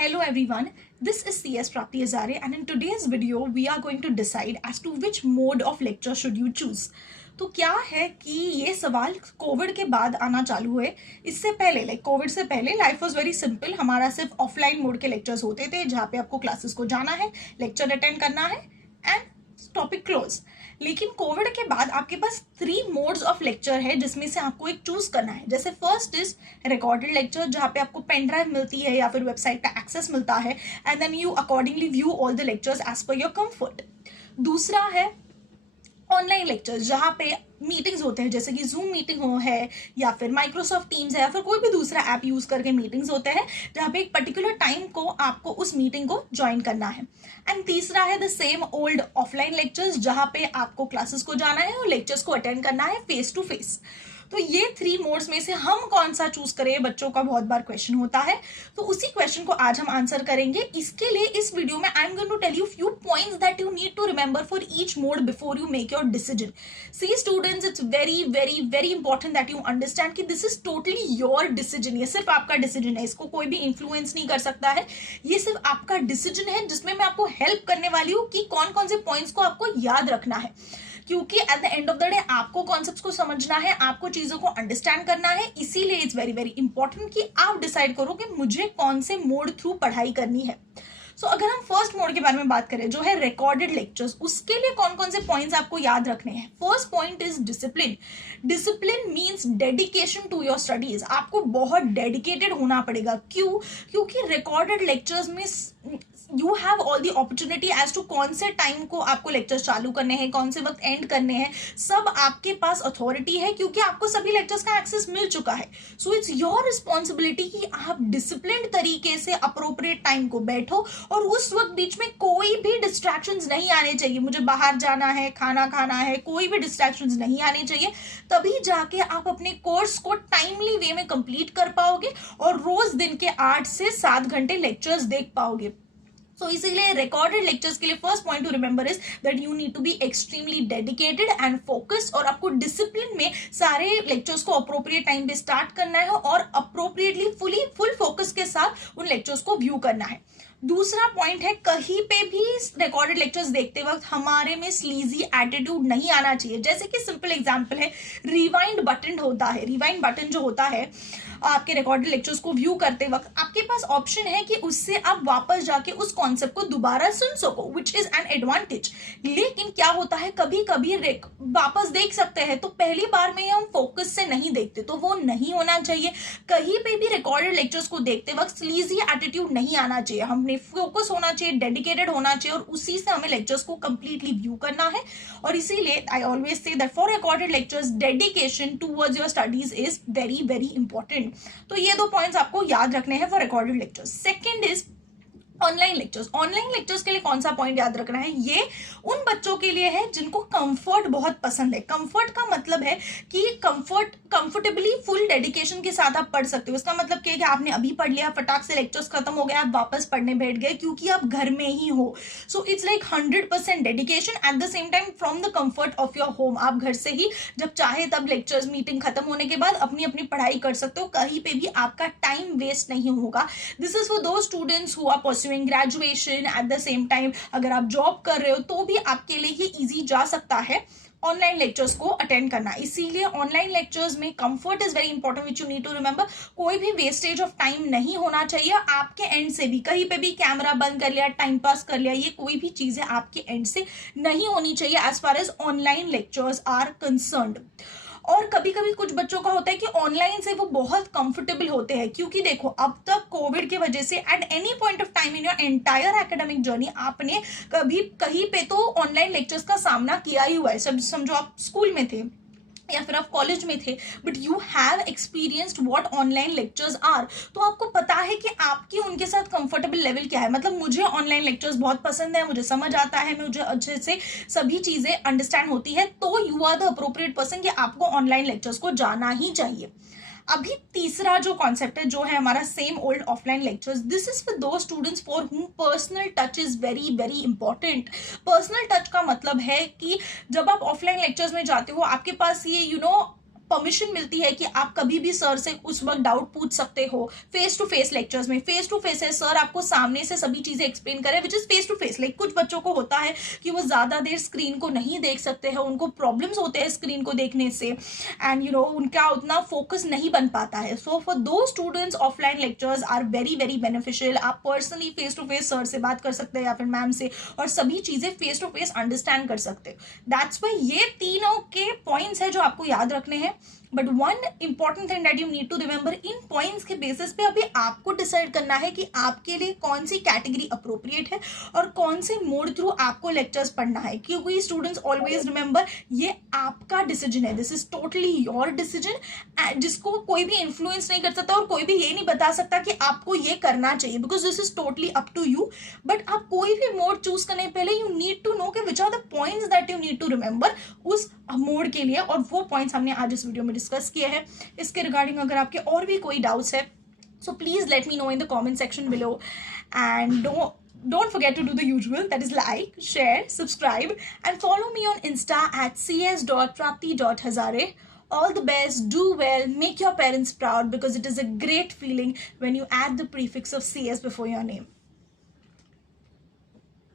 Hello everyone, this is CS Prapti Azare and in today's video we are going to decide as to which mode of lecture should you choose. तो क्या है कि ये सवाल Covid के बाद आना चालू है. इससे पहले कोविड से पहले लाइफ वाज वेरी सिंपल. हमारा सिर्फ ऑफलाइन मोड के लेक्चर्स होते थे जहाँ पे आपको क्लासेस को जाना है, लेक्चर अटेंड करना है एंड टॉपिक क्लोज. लेकिन कोविड के बाद आपके पास 3 मोड्स ऑफ लेक्चर है जिसमें से आपको एक चूज करना है. जैसे फर्स्ट इज रिकॉर्डेड लेक्चर जहाँ पे आपको पेन ड्राइव मिलती है या फिर वेबसाइट का एक्सेस मिलता है and then you accordingly view all the lectures as per your comfort. दूसरा है ऑनलाइन लेक्चर्स जहाँ पे मीटिंग्स होते हैं जैसे कि जूम मीटिंग हो है या फिर माइक्रोसॉफ्ट टीम्स है या फिर कोई भी दूसरा ऐप यूज करके मीटिंग्स होते हैं जहाँ पे एक पर्टिकुलर टाइम को आपको उस मीटिंग को ज्वाइन करना है. एंड तीसरा है the same old offline lectures जहाँ पे आपको क्लासेस को जाना है और लेक्चर्स को अटेंड करना है फेस टू फेस. तो ये 3 मोड्स में से हम कौन सा चूज करें, बच्चों का बहुत बार क्वेश्चन होता है. तो उसी क्वेश्चन को आज हम आंसर करेंगे. इसके लिए इस वीडियो में I am going to tell you few points that you need to remember for each mode before you make your decision. See students, it's very very very important that you understand कि this is totally your decision. ये सिर्फ आपका decision है, इसको कोई भी influence नहीं कर सकता है. ये सिर्फ आपका डिसीजन है जिसमें मैं आपको हेल्प करने वाली हूँ कि कौन कौन से पॉइंट्स को आपको याद रखना है. क्योंकि at the end of the day आपको कॉन्सेप्ट्स को समझना है, आपको चीजों को अंडरस्टैंड करना है. इसीलिए इट्स वेरी वेरी इंपॉर्टेंट कि आप डिसाइड करो कि मुझे कौन से मोड थ्रू पढ़ाई करनी है. सो अगर हम फर्स्ट मोड के बारे में बात करें जो है रिकॉर्डेड लेक्चर्स, उसके लिए कौन कौन से पॉइंट्स आपको याद रखने हैं. First point is discipline. Discipline means dedication to your studies. आपको बहुत डेडिकेटेड होना पड़ेगा. क्यों? क्योंकि रिकॉर्डेड लेक्चर्स में you have all the opportunity as to कौन से टाइम को आपको लेक्चर्स चालू करने हैं, कौन से वक्त एंड करने हैं, सब आपके पास अथॉरिटी है क्योंकि आपको सभी लेक्चर्स का एक्सेस मिल चुका है. सो इट्स योर रिस्पॉन्सिबिलिटी कि आप डिसिप्लिन्ड तरीके से अप्रोप्रिएट टाइम को बैठो और उस वक्त बीच में कोई भी डिस्ट्रैक्शंस नहीं आने चाहिए. मुझे बाहर जाना है, खाना खाना है, कोई भी डिस्ट्रैक्शंस नहीं आने चाहिए. तभी जाके आप अपने कोर्स को टाइमली वे में कंप्लीट कर पाओगे और रोज दिन के 8 से 7 घंटे लेक्चर्स देख पाओगे. तो इसीलिए रिकॉर्डेड लेक्चर्स के लिए first point to remember is that you need to be extremely dedicated and focused. और आपको डिसिप्लिन में सारे लेक्चर्स को अप्रोप्रिएट टाइम पे स्टार्ट करना है और अप्रोप्रिएटली फुल फोकस के साथ उन लेक्चर्स को व्यू करना है. दूसरा पॉइंट है कहीं पे भी रिकॉर्डेड लेक्चर्स देखते वक्त हमारे में स्लीजी एटीट्यूड नहीं आना चाहिए. जैसे कि सिंपल एग्जांपल है रिवाइंड बटन होता है. रिवाइंड बटन जो होता है आपके रिकॉर्डेड लेक्चर्स को व्यू करते वक्त आपके पास ऑप्शन है कि उससे आप वापस जाके उस कॉन्सेप्ट को दोबारा सुन सको, विच इज एन एडवांटेज. लेकिन क्या होता है कभी कभी वापस देख सकते हैं तो पहली बार में हम फोकस से नहीं देखते, तो वो नहीं होना चाहिए. कहीं पे भी रिकॉर्डेड लेक्चर्स को देखते वक्त स्लीजी एटीट्यूड नहीं आना चाहिए. हमने फोकस होना चाहिए, डेडिकेटेड होना चाहिए और उसी से हमें लेक्चर्स को कंप्लीटली व्यू करना है. और इसीलिए I always say that for recorded lectures dedication towards your studies is very very important. तो ये 2 पॉइंट्स आपको याद रखने हैं for recorded lectures. Second is online lectures. Online lectures के लिए कौन सा पॉइंट याद रखना है? ये उन बच्चों के लिए है जिनको कंफर्ट बहुत पसंद है. कंफर्ट का मतलब है कि कंफर्टेबली फुल डेडिकेशन के साथ आप पढ़ सकते हो. इसका मतलब क्या है कि आपने अभी पढ़ लिया, फटाक से लेक्चर्स खत्म हो गए, आप वापस पढ़ने बैठ गए क्योंकि आप घर में ही हो. So it's like 100% dedication eight the same time from the comfort of your home. आप घर से ही जब चाहे तब लेक्चर्स मीटिंग खत्म होने के बाद अपनी अपनी पढ़ाई कर सकते हो. कहीं पे भी आपका टाइम वेस्ट नहीं होगा. This is for those students who are graduation at the same time. अगर आप जॉब कर रहे हो तो भी आपके लिए ये इजी जा सकता है ऑनलाइन लेक्चर्स को अटेंड करना. इसीलिए ऑनलाइन लेक्चर्स में comfort is very important which you need to remember. कोई भी वेस्टेज ऑफ टाइम नहीं होना चाहिए आपके एंड से भी. कहीं पे भी कैमरा बंद कर लिया, टाइम पास कर लिया, ये कोई भी चीजें आपके एंड से नहीं होनी चाहिए as far as online lectures are concerned. और कभी कभी कुछ बच्चों का होता है कि ऑनलाइन से वो बहुत कंफर्टेबल होते हैं क्योंकि देखो अब तक कोविड की वजह से at any point of time in your entire academic journey आपने कभी कहीं पे तो ऑनलाइन लेक्चर्स का सामना किया ही हुआ है. सब समझो आप स्कूल में थे या फिर आप कॉलेज में थे but you have experienced what online lectures are. तो आपको पता है कि आपकी उनके साथ कंफर्टेबल लेवल क्या है. मतलब मुझे ऑनलाइन लेक्चर्स बहुत पसंद है, मुझे समझ आता है, मुझे अच्छे से सभी चीजें अंडरस्टैंड होती है, तो you are the appropriate person कि आपको ऑनलाइन लेक्चर्स को जाना ही चाहिए. अभी तीसरा जो कॉन्सेप्ट है जो है हमारा same old offline lectures. This is for those students for whom personal touch is very very important. Personal touch का मतलब है कि जब आप ऑफलाइन लेक्चर्स में जाते हो आपके पास ये परमिशन मिलती है कि आप कभी भी सर से उस वक्त डाउट पूछ सकते हो फेस टू फेस लेक्चर्स में। फेस टू फेस है, सर आपको सामने से सभी चीजें एक्सप्लेन करें, which is face to face. Like कुछ बच्चों को होता है कि वो ज्यादा देर स्क्रीन को नहीं देख सकते हैं, उनको प्रॉब्लम्स होते हैं स्क्रीन को देखने से, एंड उनका उतना फोकस नहीं बन पाता है। So for those students offline lectures are very very beneficial. आप personally face to face sir से बात कर सकते हैं या फिर मैम से, और सभी चीजें फेस टू फेस अंडरस्टैंड कर सकते हो। दैट्स वाई ये तीनों के पॉइंट्स है जो आपको याद रखने हैं। But one important thing that you need to remember, इन पॉइंट्स के बेसिस पे अभी आपको डिसाइड करना है कि आपके लिए कौन सी कैटेगरी अप्रोप्रिएट है और कौन से मोड थ्रू आपको लेक्चर्स पढ़ना है। क्योंकि स्टूडेंट्स ऑलवेज रिमेंबर, ये आपका डिसीजन है, this is totally your decision, जिसको कोई भी इन्फ्लुएंस नहीं कर सकता और कोई भी ये नहीं बता सकता कि आपको ये करना चाहिए, because this is totally up to you. But आप कोई भी मोड चूज करने पहले यू नीड टू नो कि which are the points that you need to remember उस मोड के लिए, और वो पॉइंट्स हमने आज इस वीडियो में डिस्कस किए हैं। इसके रिगार्डिंग अगर आपके और भी कोई डाउट्स है, so please let me know in the comment section below, and don't forget to do the usual, that is like, share, subscribe, and follow me on Insta at cs.prapti.hazare. All the best, do well, make your parents proud, because it is a great feeling when you add the prefix of CS before your name.